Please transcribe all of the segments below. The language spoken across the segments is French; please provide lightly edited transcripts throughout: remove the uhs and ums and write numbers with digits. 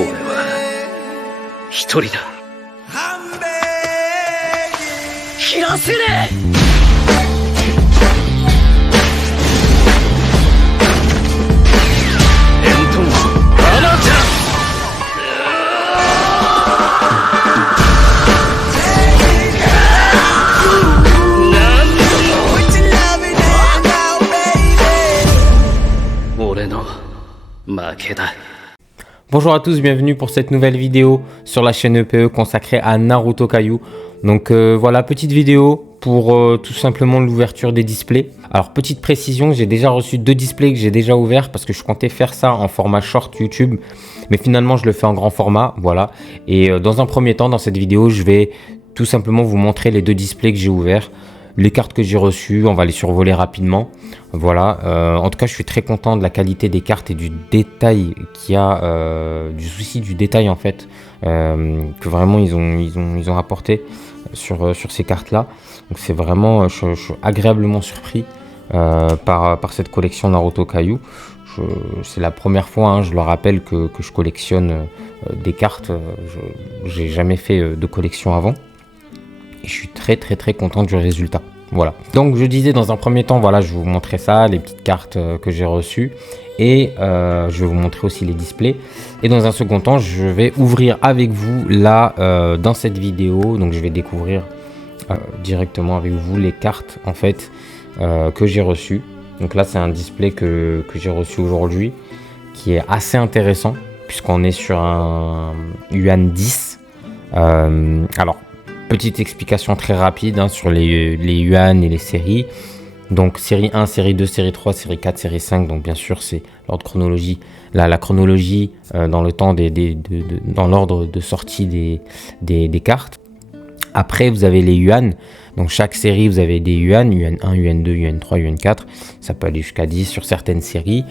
俺は一人だ。切らせねえ。エントンアナタ俺の負けだ。Bonjour à tous, bienvenue pour cette nouvelle vidéo sur la chaîne EPE consacrée à Naruto Kaiju. Donc voilà, petite vidéo pour tout simplement l'ouverture des displays. Alors petite précision, j'ai déjà reçu 2 displays que j'ai déjà ouverts parce que je comptais faire ça en format short YouTube. Mais finalement je le fais en grand format, voilà. Et dans un premier temps, dans cette vidéo, je vais tout simplement vous montrer les 2 displays que j'ai ouverts. Les cartes que j'ai reçues, on va les survoler rapidement. Voilà, en tout cas je suis très content de la qualité des cartes et du détail qu'il y a, du souci du détail en fait, que vraiment ils ont apporté sur ces cartes là. Donc c'est vraiment, je suis agréablement surpris par cette collection Naruto Kaiju. C'est la première fois, hein, je le rappelle, que je collectionne des cartes. J'ai jamais fait de collection avant. Et je suis très content du résultat. Voilà. Donc je disais dans un premier temps, voilà, je vais vous montrer ça, les petites cartes que j'ai reçues. Et je vais vous montrer aussi les displays. Et dans un second temps, je vais ouvrir avec vous là, dans cette vidéo. Donc je vais découvrir directement avec vous les cartes en fait que j'ai reçues. Donc là c'est un display que j'ai reçu aujourd'hui, qui est assez intéressant, puisqu'on est sur un Yuan 10. Alors, petite explication très rapide hein, sur les Yuan et les séries. Donc série 1, série 2, série 3, série 4, série 5. Donc bien sûr c'est l'ordre chronologie. La chronologie dans le temps dans l'ordre de sortie des cartes. Après vous avez les Yuan. Donc chaque série vous avez des Yuan. Yuan 1, Yuan 2, Yuan 3, Yuan 4. Ça peut aller jusqu'à 10 sur certaines séries.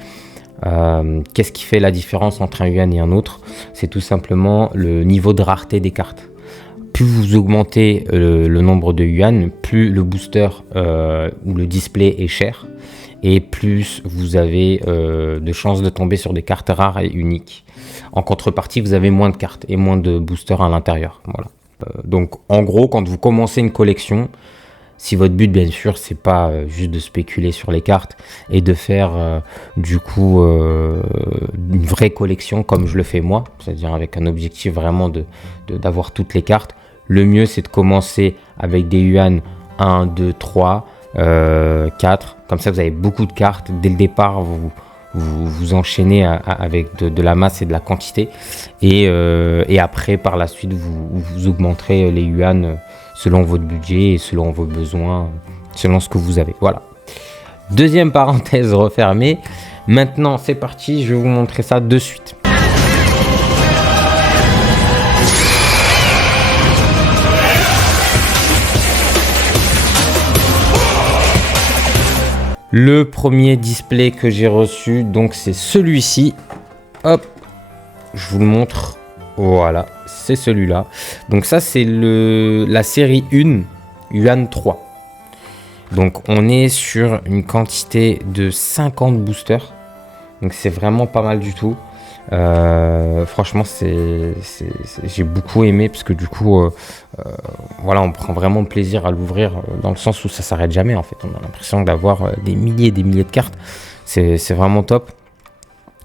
Qu'est-ce qui fait la différence entre un Yuan et un autre? C'est tout simplement le niveau de rareté des cartes. Plus vous augmentez le nombre de Yuan, plus le booster ou le display est cher et plus vous avez de chances de tomber sur des cartes rares et uniques. En contrepartie, vous avez moins de cartes et moins de boosters à l'intérieur. Voilà. Donc en gros, quand vous commencez une collection, si votre but bien sûr c'est pas juste de spéculer sur les cartes et de faire du coup une vraie collection comme je le fais moi, c'est-à-dire avec un objectif vraiment d'avoir toutes les cartes, le mieux c'est de commencer avec des Yuan 1, 2, 3, 4, comme ça vous avez beaucoup de cartes, dès le départ vous enchaînez avec de la masse et de la quantité et après par la suite vous augmenterez les Yuan selon votre budget et selon vos besoins, selon ce que vous avez. Voilà. Deuxième parenthèse refermée. Maintenant, c'est parti. Je vais vous montrer ça de suite. Le premier display que j'ai reçu, donc c'est celui-ci. Hop, je vous le montre. Voilà, c'est celui-là. Donc ça, c'est la série 1, Yuan 3. Donc on est sur une quantité de 50 boosters. Donc c'est vraiment pas mal du tout. Franchement, j'ai beaucoup aimé parce que du coup, voilà, on prend vraiment plaisir à l'ouvrir dans le sens où ça s'arrête jamais en fait. On a l'impression d'avoir des milliers et des milliers de cartes. C'est vraiment top.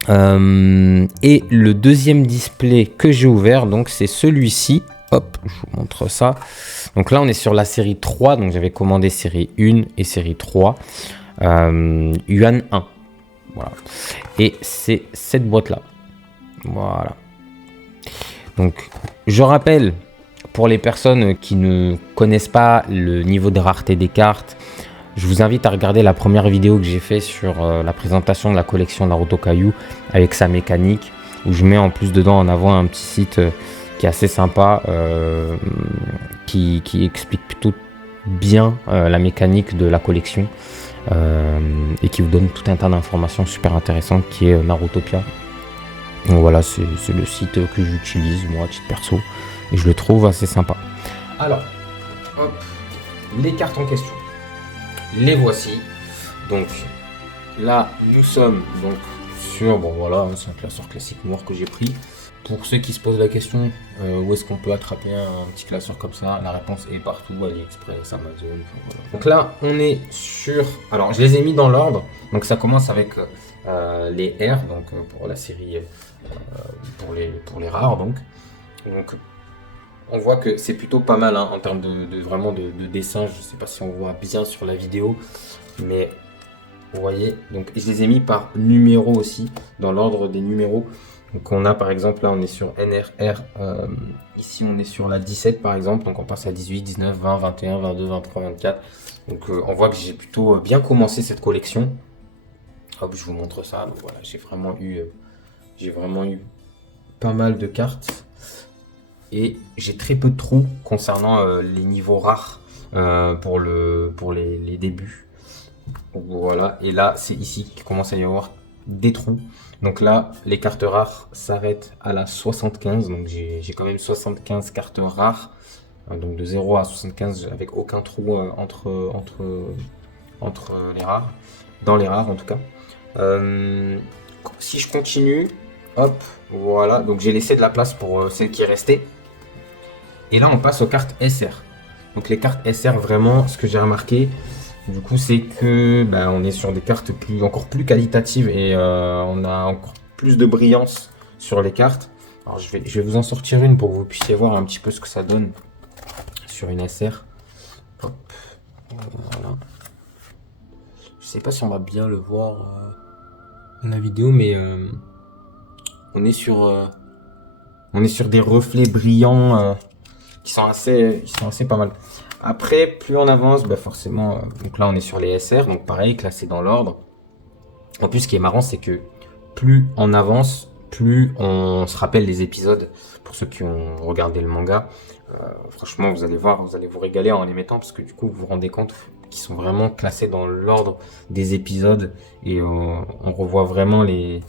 Et le deuxième display que j'ai ouvert, donc c'est celui-ci. Hop, je vous montre ça. Donc là, on est sur la série 3. Donc j'avais commandé série 1 et série 3. Yuan 1. Voilà. Et c'est cette boîte-là. Voilà. Donc, je rappelle, pour les personnes qui ne connaissent pas le niveau de rareté des cartes, je vous invite à regarder la première vidéo que j'ai fait sur la présentation de la collection Naruto Kaiju avec sa mécanique, où je mets en plus dedans en avant un petit site qui est assez sympa, qui explique plutôt bien la mécanique de la collection et qui vous donne tout un tas d'informations super intéressantes qui est Narutopia. Donc voilà, c'est le site que j'utilise moi à titre perso et je le trouve assez sympa. Alors, hop, les cartes en question. Les voici. Donc là, nous sommes donc sur, bon voilà, hein, c'est un classeur classique noir que j'ai pris. Pour ceux qui se posent la question, où est-ce qu'on peut attraper un petit classeur comme ça, la réponse est partout, AliExpress, Amazon, voilà. Donc là, on est sur, alors je les ai mis dans l'ordre, donc ça commence avec les R, donc pour la série, pour les rares, donc on voit que c'est plutôt pas mal hein, en termes vraiment de dessin. Je sais pas si on voit bien sur la vidéo, mais vous voyez, donc je les ai mis par numéro aussi, dans l'ordre des numéros. Donc on a par exemple, là on est sur NRR, ici on est sur la 17 par exemple, donc on passe à 18, 19, 20, 21, 22, 23, 24. Donc on voit que j'ai plutôt bien commencé cette collection. Hop, je vous montre ça. Donc voilà, j'ai vraiment eu pas mal de cartes. Et j'ai très peu de trous concernant les niveaux rares pour les débuts. Donc voilà, et là c'est ici qu'il commence à y avoir des trous. Donc là, les cartes rares s'arrêtent à la 75. Donc j'ai quand même 75 cartes rares. Donc de 0 à 75 avec aucun trou entre les rares. Dans les rares en tout cas. Si je continue, hop, voilà. Donc j'ai laissé de la place pour celle qui est restée. Et là, on passe aux cartes SR. Donc les cartes SR, vraiment, ce que j'ai remarqué, du coup, c'est que on est sur des cartes encore plus qualitatives et on a encore plus de brillance sur les cartes. Alors je vais vous en sortir une pour que vous puissiez voir un petit peu ce que ça donne sur une SR. Hop, voilà. Je sais pas si on va bien le voir dans la vidéo, mais on est sur des reflets brillants qui sont assez pas mal. Après, plus on avance, forcément, donc là on est sur les SR, donc pareil, classé dans l'ordre. En plus, ce qui est marrant, c'est que plus on avance, plus on se rappelle les épisodes. Pour ceux qui ont regardé le manga, franchement, vous allez voir, vous allez vous régaler en les mettant, parce que du coup, vous vous rendez compte qu'ils sont vraiment classés dans l'ordre des épisodes, et on revoit vraiment les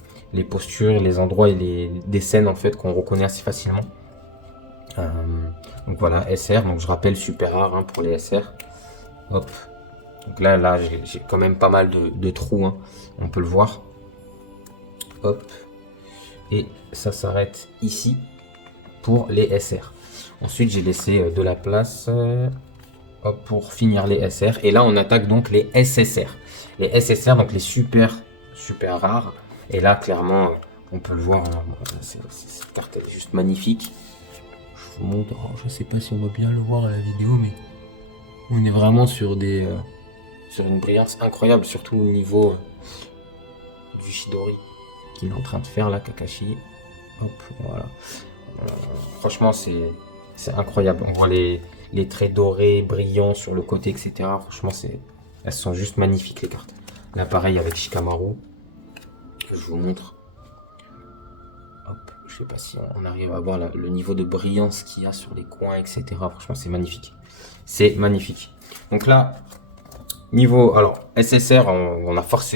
postures, les endroits et des scènes en fait qu'on reconnaît assez facilement. Donc voilà, SR, donc je rappelle super rare hein, pour les SR. Hop. Donc là j'ai quand même pas mal de trous, hein, on peut le voir. Hop. Et ça s'arrête ici pour les SR. Ensuite j'ai laissé de la place hop, pour finir les SR. Et là on attaque donc les SSR. Les SSR, donc les super rares. Et là clairement on peut le voir, hein, cette carte elle est juste magnifique. Je vous montre, je sais pas si on va bien le voir à la vidéo, mais on est vraiment sur une brillance incroyable, surtout au niveau du Chidori qu'il est en train de faire là, Kakashi. Hop, voilà. Franchement, c'est incroyable. On voit les traits dorés, brillants sur le côté, etc. Franchement, elles sont juste magnifiques les cartes. Là, pareil avec Shikamaru. Je vous montre. Hop, je sais pas si on arrive à voir le niveau de brillance qu'il y a sur les coins, etc. Franchement, c'est magnifique. C'est magnifique. Donc là, niveau, alors SSR,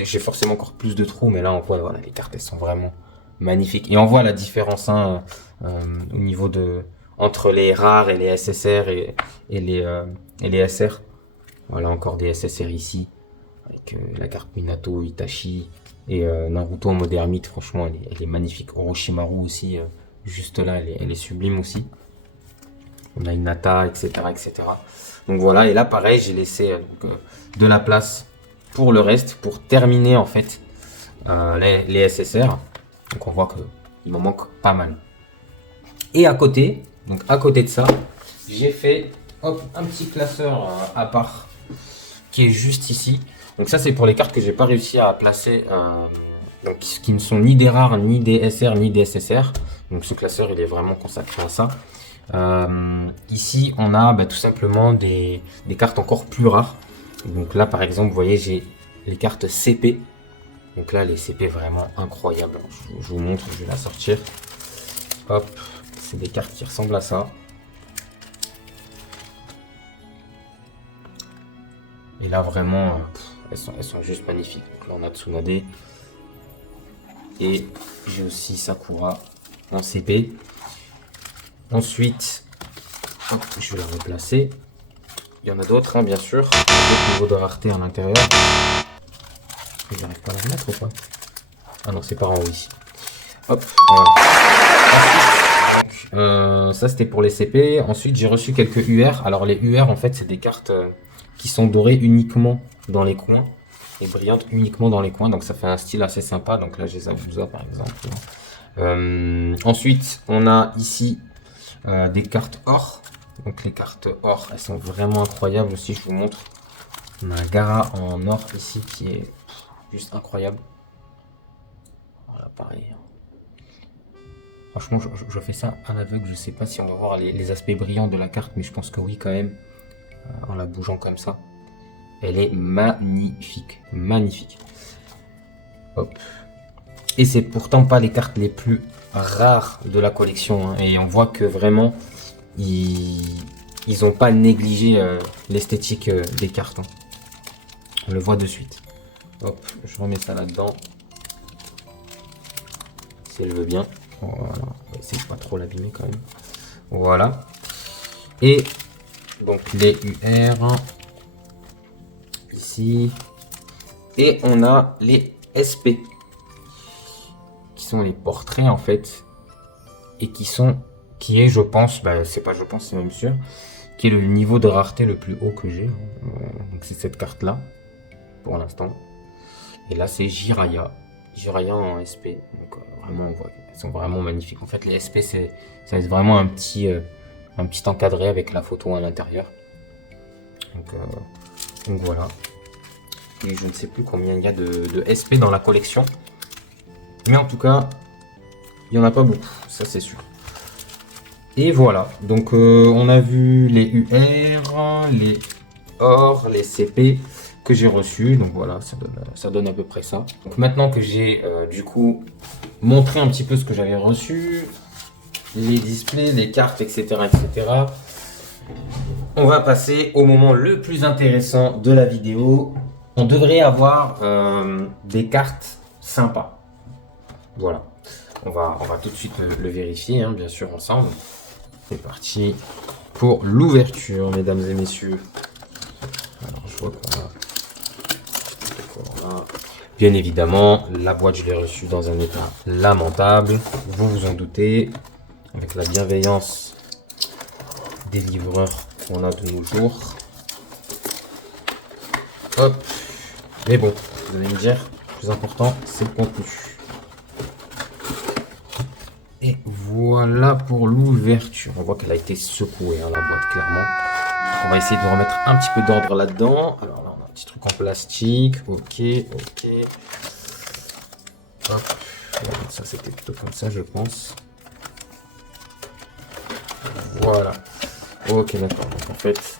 j'ai forcément encore plus de trous, mais là on voit, voilà, les cartes elles sont vraiment magnifiques. Et on voit la différence hein, au niveau entre les rares et les SSR et les SR. Voilà encore des SSR ici, avec la carte Minato, Itachi et Naruto en mode ermite. Franchement, elle est magnifique. Orochimaru aussi, juste là, elle est sublime aussi. On a Hinata, etc., etc. Donc voilà, et là pareil, j'ai laissé de la place pour le reste, pour terminer en fait les SSR. Donc on voit qu'il m'en manque pas mal. Et à côté, donc à côté de ça, j'ai fait hop, un petit classeur à part qui est juste ici. Donc ça c'est pour les cartes que j'ai pas réussi à placer, donc qui ne sont ni des rares, ni des SR, ni des SSR. Donc ce classeur il est vraiment consacré à ça. Ici on a tout simplement des cartes encore plus rares. Donc là par exemple vous voyez j'ai les cartes CP. Donc là les CP vraiment incroyables. Je vous montre, je vais la sortir. Hop, c'est des cartes qui ressemblent à ça. Et là vraiment elles sont juste magnifiques. Donc là on a Tsunade. Et j'ai aussi Sakura en CP. Ensuite, hop, je vais la replacer. Il y en a d'autres, hein, bien sûr. D'autres niveaux de rareté à l'intérieur. J'arrive pas à la remettre ou pas? Ah non, c'est par en haut ici. Hop, voilà. Ensuite, donc, ça c'était pour les CP. Ensuite, j'ai reçu quelques UR. Alors les UR, en fait, c'est des cartes qui sont dorées uniquement dans les coins et brillantes uniquement dans les coins. Donc ça fait un style assez sympa. Donc là, j'ai Zabuza par exemple. Ensuite, on a ici des cartes or. Donc les cartes or, elles sont vraiment incroyables aussi. Je vous montre. On a un Gara en or ici qui est juste incroyable. Voilà, pareil. Franchement, je fais ça à l'aveugle. Je sais pas si on va voir les aspects brillants de la carte, mais je pense que oui quand même. En la bougeant comme ça. Elle est magnifique. Magnifique. Hop. Et c'est pourtant pas les cartes les plus rares de la collection. Hein. Et on voit que vraiment, ils ont pas négligé l'esthétique des cartes. Hein. On le voit de suite. Hop, je remets ça là-dedans. Si elle veut bien. Voilà. On va essayer de pas trop l'abîmer quand même. Voilà. Et donc les UR. Ici. Et on a les SP. Qui sont les portraits en fait. Et qui est, je pense, bah, c'est pas je pense, c'est même sûr, qui est le niveau de rareté le plus haut que j'ai. Donc c'est cette carte là. Pour l'instant. Et là, c'est Jiraiya. Jiraiya en SP. Donc, vraiment, on voit qu'elles sont vraiment magnifiques. En fait, les SP, ça va être vraiment un petit encadré avec la photo à l'intérieur. Donc, voilà. Et je ne sais plus combien il y a de SP dans la collection. Mais en tout cas, il n'y en a pas beaucoup. Ça, c'est sûr. Et voilà. Donc, on a vu les UR, les OR, les CP que j'ai reçu, donc voilà, ça donne à peu près ça. Donc maintenant que j'ai du coup montré un petit peu ce que j'avais reçu, les displays, les cartes, etc., etc., on va passer au moment le plus intéressant de la vidéo. On devrait avoir des cartes sympas. Voilà, on va tout de suite le vérifier, hein, bien sûr, ensemble. C'est parti pour l'ouverture, mesdames et messieurs. Alors, je vois qu'on a... Bien évidemment, la boîte, je l'ai reçue dans un état lamentable. Vous vous en doutez, avec la bienveillance des livreurs qu'on a de nos jours. Hop. Mais bon, vous allez me dire, le plus important, c'est le contenu. Et voilà pour l'ouverture. On voit qu'elle a été secouée, hein, la boîte, clairement. On va essayer de remettre un petit peu d'ordre là-dedans. Alors là, on a un petit truc en plastique. Ok, ok. Hop. Voilà, ça, c'était plutôt comme ça, je pense. Voilà. Ok, d'accord. Donc, en fait,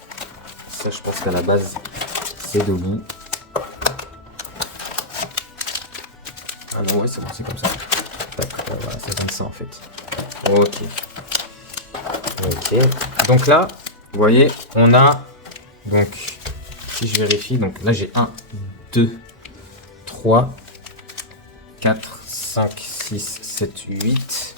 ça, je pense qu'à la base, c'est debout. Ah non, ouais, c'est bon, c'est comme ça. Tac, voilà, ça donne ça, en fait. Ok. Ok. Donc là, vous voyez, on a, donc, si je vérifie, donc là j'ai 1, 2, 3, 4, 5, 6, 7, 8.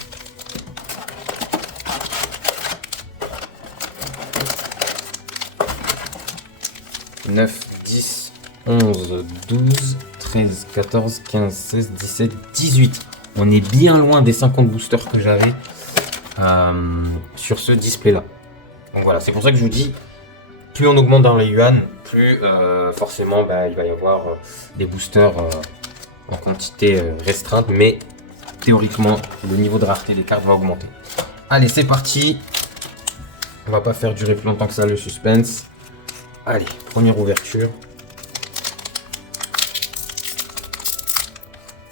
9, 10, 11, 12, 13, 14, 15, 16, 17, 18. On est bien loin des 50 boosters que j'avais sur ce display là. Donc voilà, c'est pour ça que je vous dis, plus on augmente dans les yuan, plus forcément bah, il va y avoir des boosters en quantité restreinte, mais théoriquement le niveau de rareté des cartes va augmenter. Allez, c'est parti. On va pas faire durer plus longtemps que ça le suspense. Allez, première ouverture.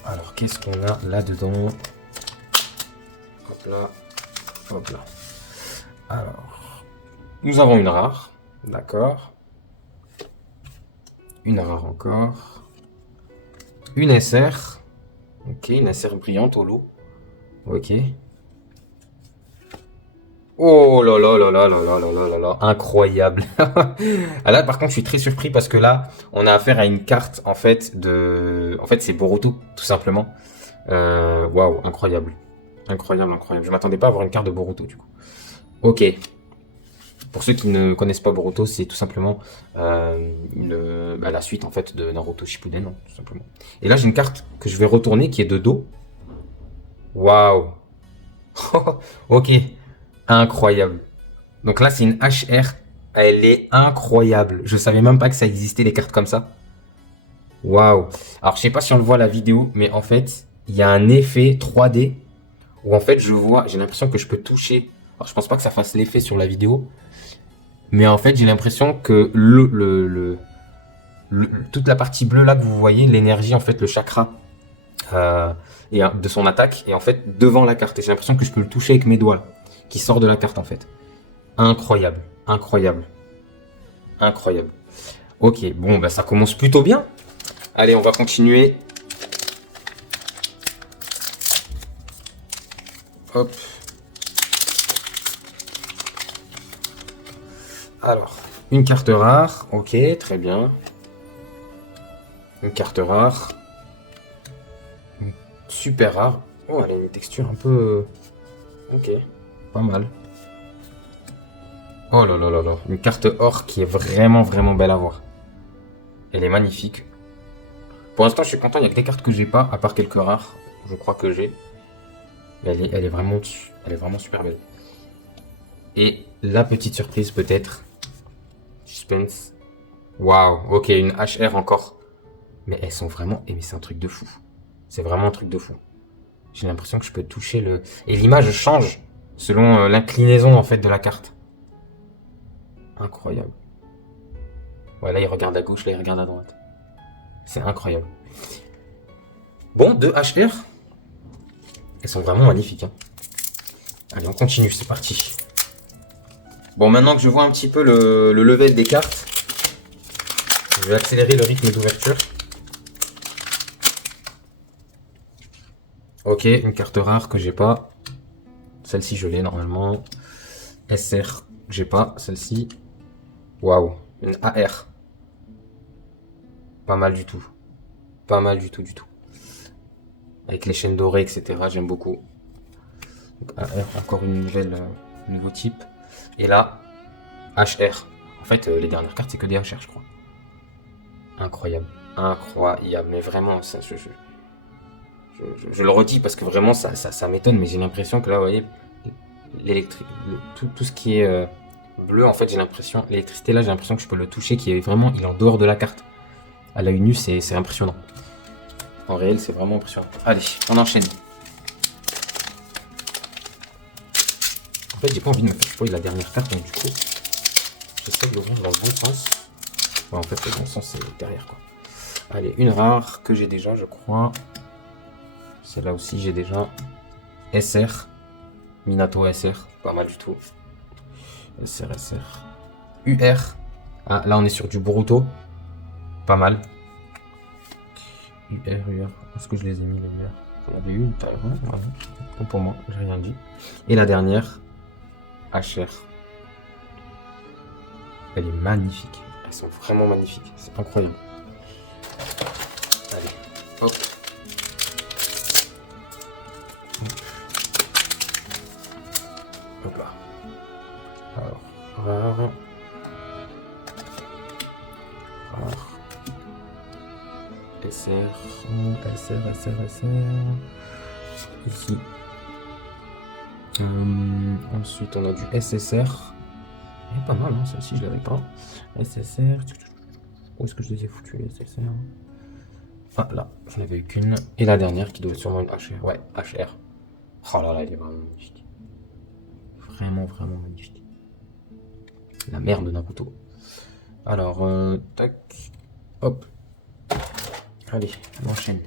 Alors, qu'est-ce qu'on a là-dedans? Hop là, hop là. Alors, nous avons une rare, d'accord. Une rare encore. Une SR. Ok, une SR brillante au lot. Ok. Oh là là là là là là là là là là, incroyable. Ah là par contre je suis très surpris parce que là on a affaire à une carte en fait c'est Boruto tout simplement. Waouh, incroyable. Incroyable, incroyable. Je m'attendais pas à avoir une carte de Boruto du coup. Ok. Pour ceux qui ne connaissent pas Boruto, c'est tout simplement la suite en fait de Naruto Shippuden, hein, tout simplement. Et là, j'ai une carte que je vais retourner qui est de dos. Waouh. Ok, incroyable. Donc là, c'est une HR. Elle est incroyable. Je savais même pas que ça existait les cartes comme ça. Waouh. Alors, je sais pas si on le voit à la vidéo, mais en fait, il y a un effet 3D où en fait, j'ai l'impression que je peux toucher. Alors, je pense pas que ça fasse l'effet sur la vidéo, mais en fait, j'ai l'impression que toute la partie bleue là que vous voyez, l'énergie, en fait, le chakra de son attaque, est en fait devant la carte. Et j'ai l'impression que je peux le toucher avec mes doigts, là, qui sort de la carte en fait. Incroyable, incroyable, incroyable. Ok, bon, bah ça commence plutôt bien. Allez, on va continuer. Hop. Alors, une carte rare. Ok, très bien. Une carte rare. Super rare. Oh, elle a une texture un peu... Ok, pas mal. Oh là là là là. Une carte or qui est vraiment vraiment belle à voir. Elle est magnifique. Pour l'instant, je suis content. Il n'y a que des cartes que j'ai pas, à part quelques rares. Je crois que j'ai. Elle est vraiment super belle. Et la petite surprise peut-être. Suspense. Waouh. Ok, une HR encore. Mais elles sont vraiment... Mais c'est un truc de fou. C'est vraiment un truc de fou. J'ai l'impression que je peux toucher le... Et l'image change selon l'inclinaison en fait de la carte. Incroyable. Ouais, là il regarde à gauche, là il regarde à droite. C'est incroyable. Bon, 2 HR. Elles sont vraiment magnifiques. Hein. Allez, on continue, c'est parti. Bon, maintenant que je vois un petit peu le level des cartes, je vais accélérer le rythme d'ouverture. Ok, une carte rare que j'ai pas. Celle-ci, je l'ai normalement. SR, j'ai pas. Celle-ci. Waouh, une AR. Pas mal du tout. Pas mal du tout, du tout. Avec les chaînes dorées, etc. J'aime beaucoup. Donc, AR, encore une nouvelle, nouveau type. Et là, HR. En fait, les dernières cartes, c'est que des HR, je crois. Incroyable. Incroyable. Mais vraiment, ça, je le redis parce que vraiment, ça m'étonne. Mais j'ai l'impression que là, vous voyez, tout ce qui est bleu, en fait, j'ai l'impression, l'électricité là, j'ai l'impression que je peux le toucher, qui est vraiment, il est en dehors de la carte. À l'œil nu, c'est impressionnant. En réel, c'est vraiment impressionnant. Allez, on enchaîne. En fait, j'ai pas envie de me faire spoiler la dernière carte, donc du coup, j'essaie de l'ouvrir dans le bon sens. Ouais, en fait, le bon sens, c'est derrière, quoi. Allez, une rare que j'ai déjà, je crois. Celle-là aussi, j'ai déjà. SR. Minato SR. Pas mal du tout. SR, SR. UR. Ah, là, on est sur du Boruto. Pas mal. UR. Est-ce que je les ai mis, les UR? J'en avais eu une tout à l'heure. Voilà. Bon pour moi, j'ai rien dit. Et la dernière. HR. Elle est magnifique. Elles sont vraiment magnifiques. C'est incroyable. Allez, hop. Hop là. Alors, rare. Rare. SR. Ici. Ensuite, on a du SSR. Il est pas mal, hein, celle-ci, je l'avais pas. SSR. Où est-ce que je les ai foutus, les SSR? Ah, là, j'en avais eu qu'une. Et la dernière qui doit être sûrement une HR. Ouais, HR. Oh là là, elle est vraiment magnifique. Vraiment, vraiment magnifique. La merde de Naruto. Alors, tac. Hop. Allez, on enchaîne.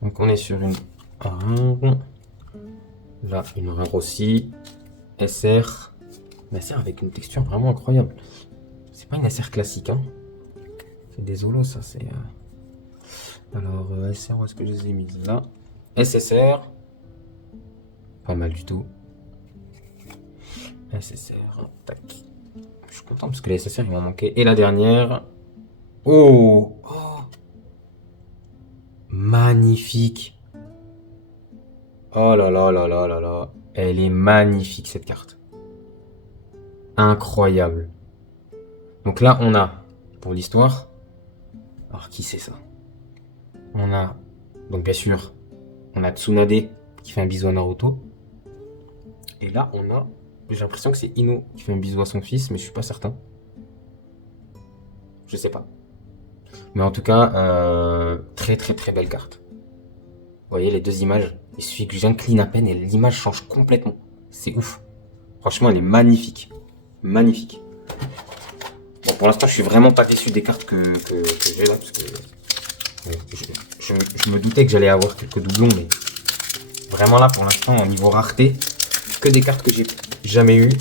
Donc on est sur une rare. Là, une rare aussi. SR. Une SR avec une texture vraiment incroyable. C'est pas une SR classique, hein. C'est des holos, ça, c'est... Alors, SR, où est-ce que je les ai mises? Là. SSR. Pas mal du tout. SSR. Tac. Je suis content parce que les SSR, ils m'ont manqué. Et la dernière... Oh, oh. Magnifique. Oh là là là là là là. Elle est magnifique cette carte. Incroyable. Donc là, on a, pour l'histoire, alors qui c'est ça? On a, donc bien sûr, on a Tsunade qui fait un bisou à Naruto. Et là, on a, j'ai l'impression que c'est Ino qui fait un bisou à son fils, mais je suis pas certain. Je sais pas. Mais en tout cas, très très très belle carte. Vous voyez les deux images? Il suffit que j'incline à peine et l'image change complètement. C'est ouf. Franchement, elle est magnifique. Magnifique. Bon, pour l'instant, je suis vraiment pas déçu des cartes que j'ai là, parce que je me doutais que j'allais avoir quelques doublons, mais vraiment là, pour l'instant, au niveau rareté, que des cartes que j'ai jamais eues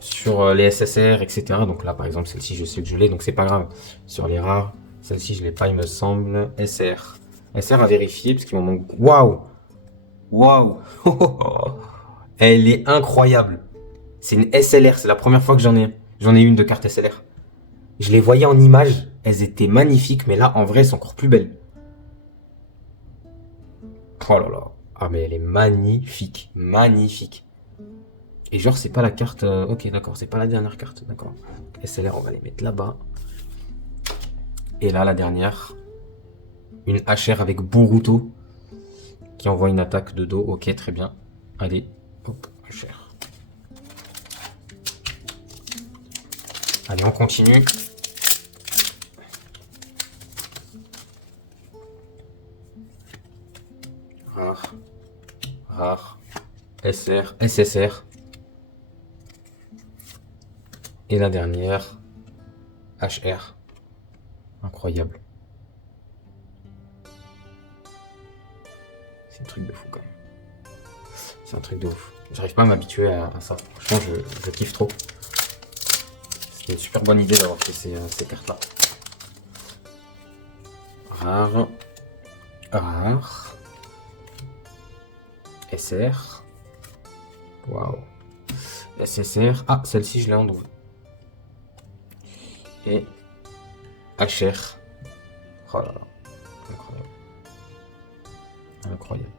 sur les SSR, etc. Donc là, par exemple, celle-ci, je sais que je l'ai, donc c'est pas grave. Sur les rares, celle-ci, je l'ai pas, il me semble. SR. SR à vérifier, parce qu'il m'en manque. Waouh! Waouh! Elle est incroyable. C'est une SLR, c'est la première fois que j'en ai une de carte SLR. Je les voyais en image, elles étaient magnifiques, mais là, en vrai, elles sont encore plus belles. Oh là là. Ah, mais elle est magnifique. Magnifique. Et genre, c'est pas la carte... ok, d'accord, c'est pas la dernière carte, d'accord. SLR, on va les mettre là-bas. Et là, la dernière. Une HR avec Boruto. Qui envoie une attaque de dos. Ok, très bien. Allez, hop, HR. Allez, on continue. Rare. Rare. SR. SSR. Et la dernière. HR. Incroyable. C'est un truc de fou quand même. C'est un truc de ouf. J'arrive pas à m'habituer à ça. Franchement, je kiffe trop. C'était une super bonne idée d'avoir fait ces cartes-là. Rare. Rare. SR. Waouh. SSR. Ah, celle-ci, je l'ai en double. Et HR. Oh là là. Incroyable. Incroyable.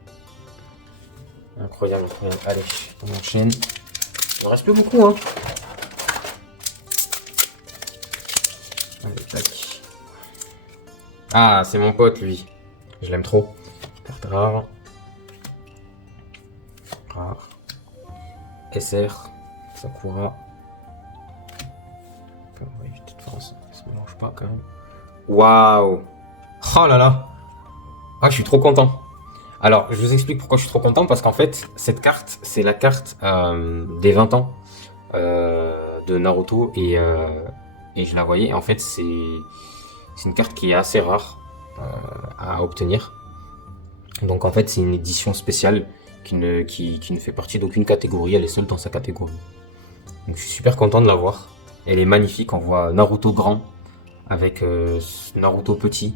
Incroyable, incroyable. Allez, on enchaîne. Il ne reste plus beaucoup, hein. Allez, tac. Ah, c'est mon pote, lui. Je l'aime trop. Carte rare. Rare. SR. Sakura. On va éviter de faire ça. Ça ne mélange pas, quand même. Waouh. Oh là là. Ah, je suis trop content. Alors, je vous explique pourquoi je suis trop content, parce qu'en fait, cette carte, c'est la carte des 20 ans de Naruto, et je la voyais, en fait, c'est une carte qui est assez rare à obtenir. Donc, en fait, c'est une édition spéciale qui ne fait partie d'aucune catégorie, elle est seule dans sa catégorie. Donc, je suis super content de l'avoir. Elle est magnifique, on voit Naruto grand avec Naruto petit.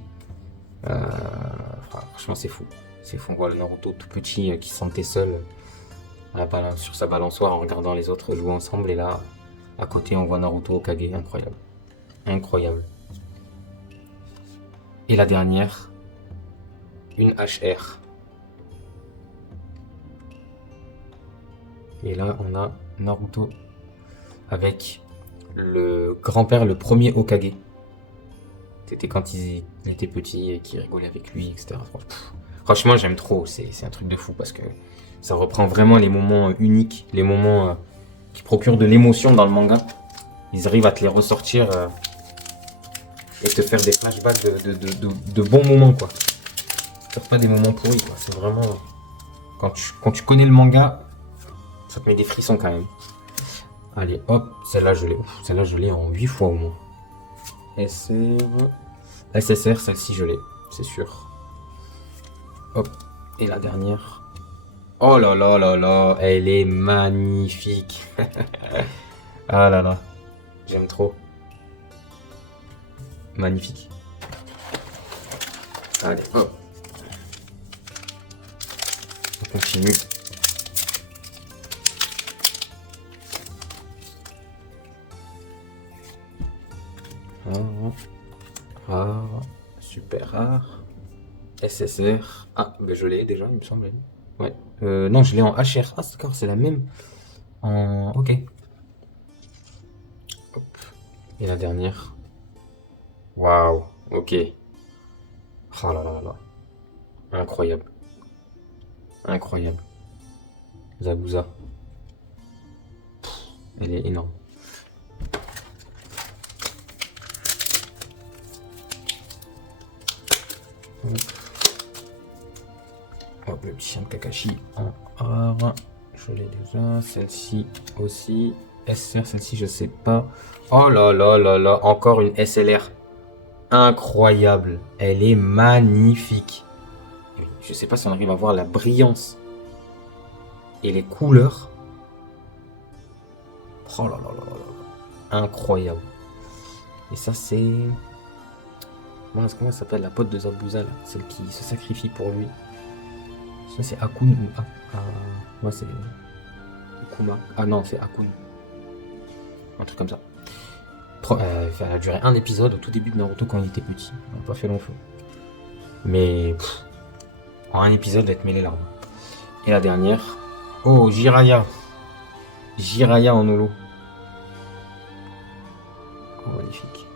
Franchement, c'est fou. C'est fou, on voit le Naruto tout petit qui se sentait seul sur sa balançoire en regardant les autres jouer ensemble. Et là, à côté, on voit Naruto Hokage. Incroyable. Incroyable. Et la dernière, une HR. Et là, on a Naruto avec le grand-père, le premier Hokage. C'était quand il était petit et qu'il rigolait avec lui, etc. Franchement, j'aime trop. C'est un truc de fou parce que ça reprend vraiment les moments uniques, les moments qui procurent de l'émotion dans le manga. Ils arrivent à te les ressortir et te faire des flashbacks de bons moments, quoi. Pas des moments pourris, quoi. C'est vraiment... Quand tu connais le manga, ça te met des frissons quand même. Allez, hop, celle-là, je l'ai en 8 fois au moins. SSR, celle-ci, je l'ai, c'est sûr. Hop, et la dernière. Oh là là là là, elle est magnifique. Ah là là, j'aime trop. Magnifique. Allez, hop. On continue. Rare. Super rare. SSR. Ah, ben je l'ai déjà, il me semble. Ouais. Non, je l'ai en HR. Ah, c'est d'accord, c'est la même. Ok. Hop. Et la dernière. Waouh. Ok. Oh là là là. Incroyable. Incroyable. Zabuza. Elle est énorme. Hop, le petit chien de Kakashi en rare. Je l'ai déjà. Celle-ci aussi. SR, celle-ci, je sais pas. Oh là là là là. Encore une SLR. Incroyable. Elle est magnifique. Je sais pas si on arrive à voir la brillance et les couleurs. Oh là là là là là. Incroyable. Et ça, c'est. Comment elle s'appelle la pote de Zabuza, là, celle qui se sacrifie pour lui. Ça, c'est Akun ou moi, c'est Akuma. Ah non, c'est Akun. Un truc comme ça. Elle a duré un épisode au tout début de Naruto quand il était petit. On n'a pas fait long feu. Mais en un épisode, elle te met les larmes. Et la dernière. Oh, Jiraya. Jiraya en holo. Oh, magnifique.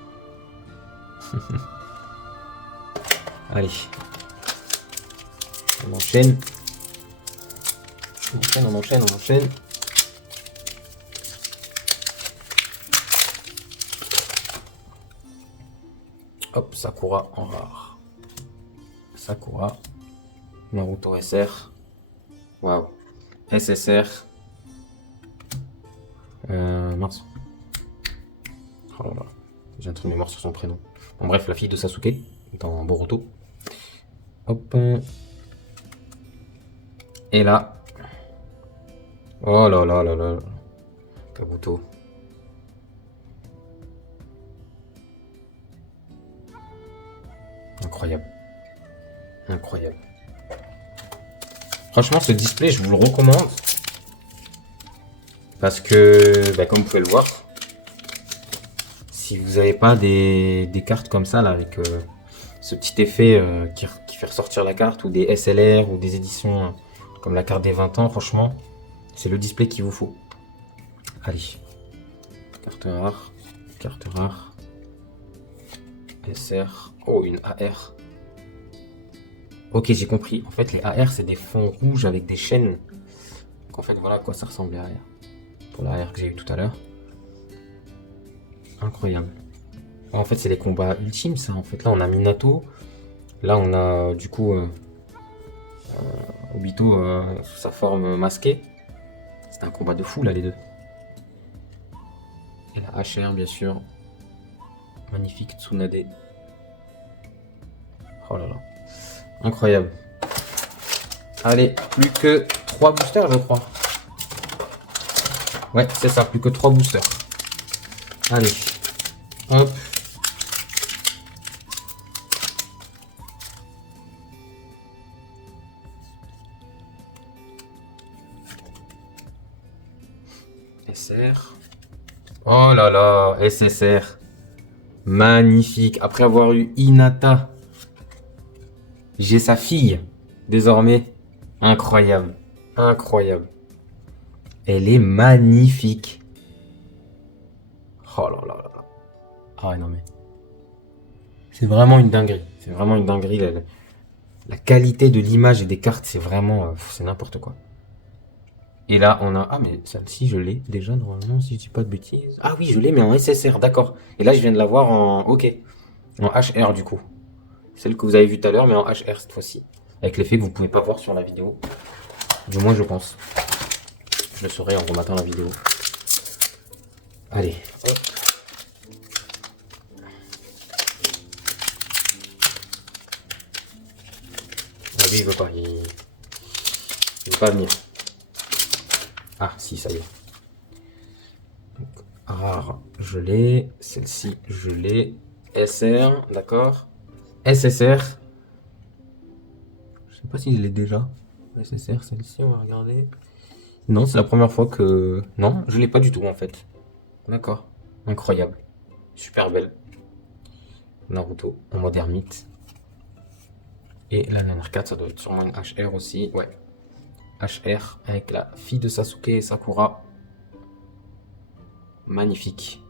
Allez. On enchaîne. On enchaîne. Hop, Sakura en rare. Sakura. Naruto SR. Waouh. SSR. Mince. Oh là là. J'ai un truc de mémoire sur son prénom. Bon, bref, la fille de Sasuke dans Boruto. Hop. Et là. Oh là là là là. Kabuto. Incroyable. Incroyable. Franchement, ce display, je vous le recommande. Parce que, bah, comme vous pouvez le voir, si vous n'avez pas des cartes comme ça, là, avec ce petit effet qui fait ressortir la carte, ou des SLR, ou des éditions comme la carte des 20 ans, franchement, c'est le display qu'il vous faut. Allez. Carte rare. SR. Oh, une AR. Ok, j'ai compris. En fait, les AR, c'est des fonds rouges avec des chaînes. Donc, en fait, voilà à quoi ça ressemble les AR. Pour la AR que j'ai eu tout à l'heure. Incroyable. En fait, c'est les combats ultimes, ça. En fait, là, on a Minato. Là, on a, du coup, Obito sous sa forme masquée. C'est un combat de fou, là, les deux. Et la HR, bien sûr. Magnifique Tsunade. Oh là là. Incroyable. Allez, plus que 3 boosters, je crois. Ouais, c'est ça, plus que 3 boosters. Allez. Hop. SR. Oh là là, SSR. Magnifique. Après avoir eu Hinata, j'ai sa fille, désormais. Incroyable. Incroyable. Elle est magnifique. Oh là là là. Ah ouais, non mais. C'est vraiment une dinguerie. C'est vraiment une dinguerie. La qualité de l'image et des cartes, c'est vraiment. C'est n'importe quoi. Et là, on a. Ah, mais celle-ci, je l'ai déjà normalement, si je dis pas de bêtises. Ah oui, je l'ai, mais en SSR, d'accord. Et là, je viens de l'avoir en. Ok. En HR, du coup. Celle que vous avez vue tout à l'heure, mais en HR cette fois-ci. Avec l'effet que vous pouvez pas voir sur la vidéo. Du moins, je pense. Je le saurai en rematant la vidéo. Allez. Hop. Ah, lui, il veut pas. Il veut pas venir. Ah, si, ça y est. Donc, rare, je l'ai. Celle-ci, je l'ai. SR, d'accord. SSR. Je sais pas si je l'ai déjà. SSR, celle-ci, on va regarder. Non, c'est la première fois que... Non, je l'ai pas du tout, en fait. D'accord. Incroyable. Super belle. Naruto en mode ermite. Et la dernière carte, ça doit être sûrement une HR aussi. Ouais. HR avec la fille de Sasuke et Sakura. Magnifique.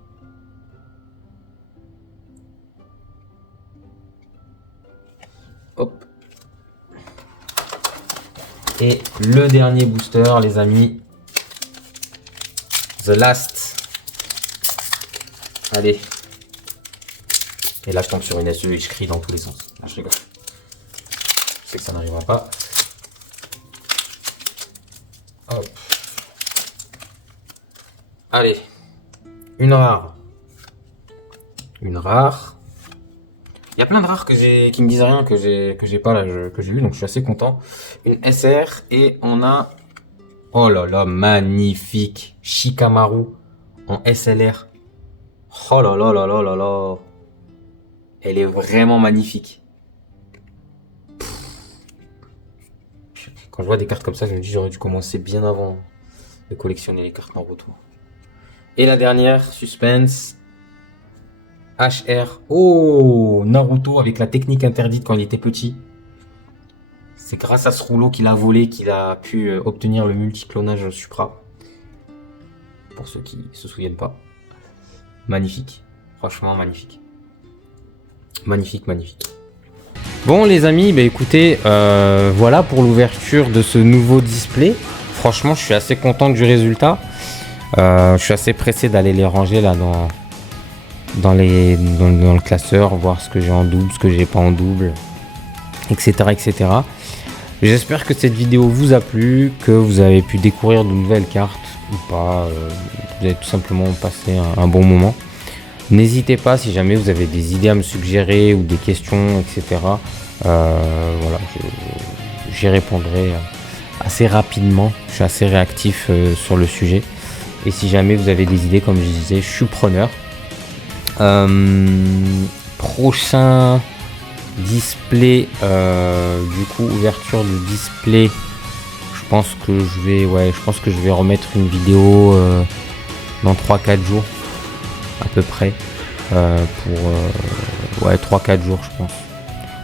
Hop. Et le dernier booster, les amis. The Last. Allez. Et là, je tombe sur une SE et je crie dans tous les sens. Ah, je rigole. Je sais que ça n'arrivera pas. Hop. Allez. Une rare. Une rare. Il y a plein de rares qui me disent rien, que j'ai pas là, que j'ai eu, donc je suis assez content. Une SR et on a, oh là là, magnifique, Shikamaru en SLR. Oh là là là là là là. Elle est vraiment magnifique. Quand je vois des cartes comme ça, je me dis j'aurais dû commencer bien avant de collectionner les cartes Naruto. Et la dernière, suspense. HR. Oh, Naruto avec la technique interdite quand il était petit. C'est grâce à ce rouleau qu'il a volé qu'il a pu obtenir le multiclonage Supra. Pour ceux qui se souviennent pas. Magnifique. Franchement, magnifique. Magnifique, magnifique. Bon les amis, bah écoutez, voilà pour l'ouverture de ce nouveau display. Franchement, je suis assez content du résultat. Je suis assez pressé d'aller les ranger là dans le classeur, voir ce que j'ai en double, ce que j'ai pas en double, etc. etc. J'espère que cette vidéo vous a plu, que vous avez pu découvrir de nouvelles cartes ou pas, vous avez tout simplement passé un bon moment. N'hésitez pas si jamais vous avez des idées à me suggérer ou des questions, etc. Voilà, j'y répondrai assez rapidement. Je suis assez réactif sur le sujet. Et si jamais vous avez des idées, comme je disais, je suis preneur. Prochain display, du coup ouverture de display. Je pense que je vais remettre une vidéo dans 3-4 jours à peu près, pour 3-4 jours je pense.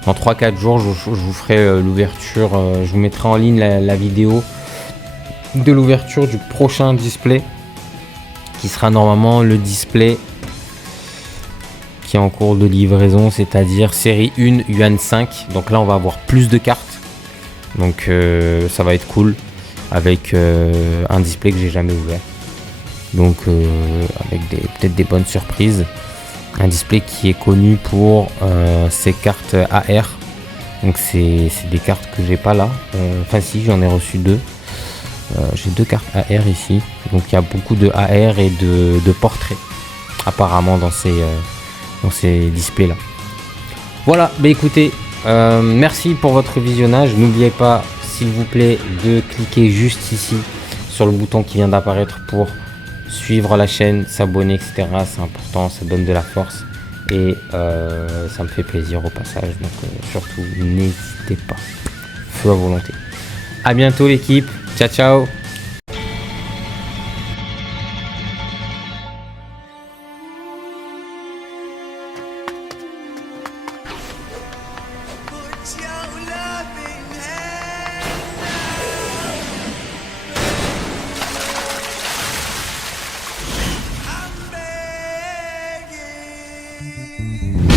Dans 3-4 jours je vous ferai l'ouverture, je vous mettrai en ligne la vidéo de l'ouverture du prochain display qui sera normalement le display qui est en cours de livraison, c'est-à-dire série 1 Yuan 5. Donc là on va avoir plus de cartes, donc ça va être cool avec un display que j'ai jamais ouvert, donc avec peut-être des bonnes surprises. Un display qui est connu pour ses cartes AR, donc c'est des cartes que j'ai pas là, enfin si, j'en ai reçu deux. J'ai deux cartes AR ici, donc il y a beaucoup de AR et de portraits apparemment dans ces displays là. Voilà, bah écoutez, merci pour votre visionnage. N'oubliez pas s'il vous plaît de cliquer juste ici sur le bouton qui vient d'apparaître pour suivre la chaîne, s'abonner, etc. C'est important, ça donne de la force et ça me fait plaisir au passage, donc surtout n'hésitez pas, feu à volonté. À bientôt l'équipe, ciao ciao. I'm begging.